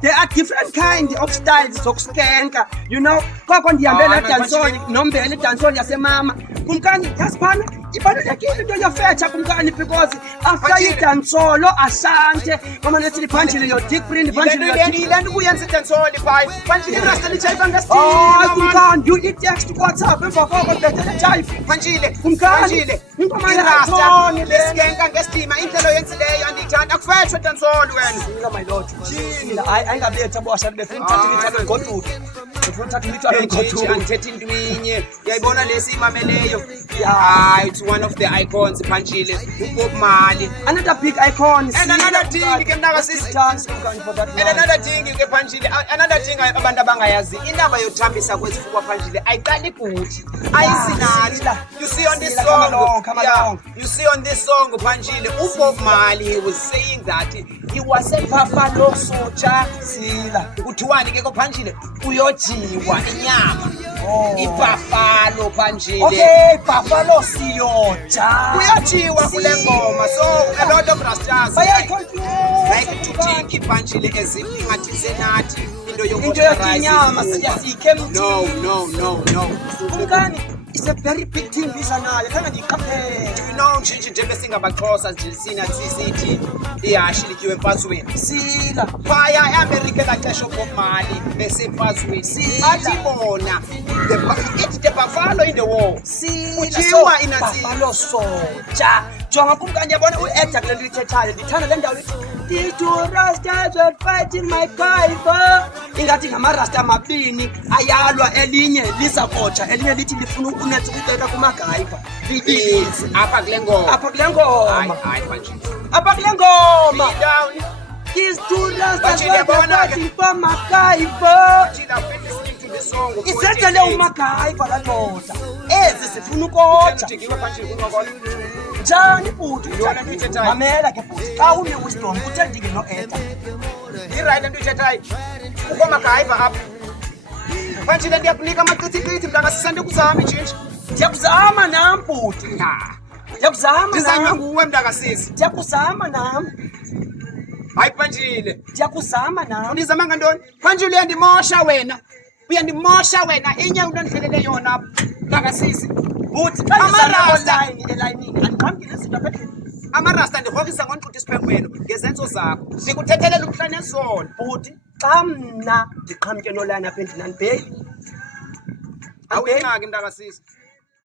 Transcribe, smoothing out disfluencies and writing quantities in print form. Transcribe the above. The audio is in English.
There are different kind of styles zokuskenka, you know. Koko ndihambela dansoni nombele dansoni yasemama. Kumkani yasiphana ibalulekile into yofetha kumkani because after idansolo asante mama nethi liphanjile yo dick print phanjile yo lento kuyenza idansoli bhayi phanjile rasta lijayiva ngesitini kumkani you need text WhatsApp emva koko bethele jive phanjile kumkani ingoma rasta leskenka ngestima indlela oyenzileyo andiyithanda akufethwe dansoli wena sila my lord sila ayingabetha bosha befuna uthatha imithalo ngodudu befuna uthatha imithalo ngodudu andithethi into inye uyayibona lesi imameleyo hayi it's one of the icons phanjile uBob Marley another big icon and another thing ke mntakasisi and another thing ke phanjile another thing abantu abangayazi indaba yothambisa kwesifuba phanjile ayiqali kuthi ayisinathi you see on this song you see on this song phanjile uBob Marley he was saying that he was a buffalo soldier sila kuthiwani ke kophanjile uyojiwa inyama ibuffalo phanjile okay buffalo siyoja uyajiwa kule ngoma so a lot of rastas like to think phanjile ezingathi senathi into yokunyama siyasike emthini no kumkani it's a very big team bizanayo kanga ndiqaphele you know njinji nje besingabaxhosa nje sina sisithi ihashi lityiwe emfazweni sila phaya eAmerica laxesha uBob Marley besemfazweni athi bona the buffalo in the war sila buffalo soldier jonga kumkani yabona uEdda kule nto ithethayo ndithanda le ndawo lithi these two rastas were fighting my kaifa ingathi ngamarasta amabini ayalwa elinye lisakotsha elinye lithi lifuna ukunetha ukubeka kumagaiva libizi apha kule ngoma hayi phanjile apha kule ngoma down these two rastas were fighting for magaiva isenzele umagaiva la ndoda ezi zifuna ukotsha njani bhuti mamela ke bhuti xa une-wisdom kutheni no-Edda i-right into ithethayo ukomagaiva apha phanjile ndiyakunika amacithi mntakasisa ndikuzama ijinji ndiyakuzama nam bhuti ndizanywa nguwe mntakasisi ndiyakuzama nam hayi phanjile ndiyakuzama nam undizama ngantoni phanjile uyandimosha wena inye into ndidlelele yona apho mntakasisi bhuti amarasta elayinini andiqhamkile izinto apha amarasta ndirhokisa ngonxuthi isiphemwelo ngezenzo zakho ndikuthethelela umhla nezolo bhuti xa mna ndiqhamke nolana apha endinanibheki awuyingxaki mntakasisi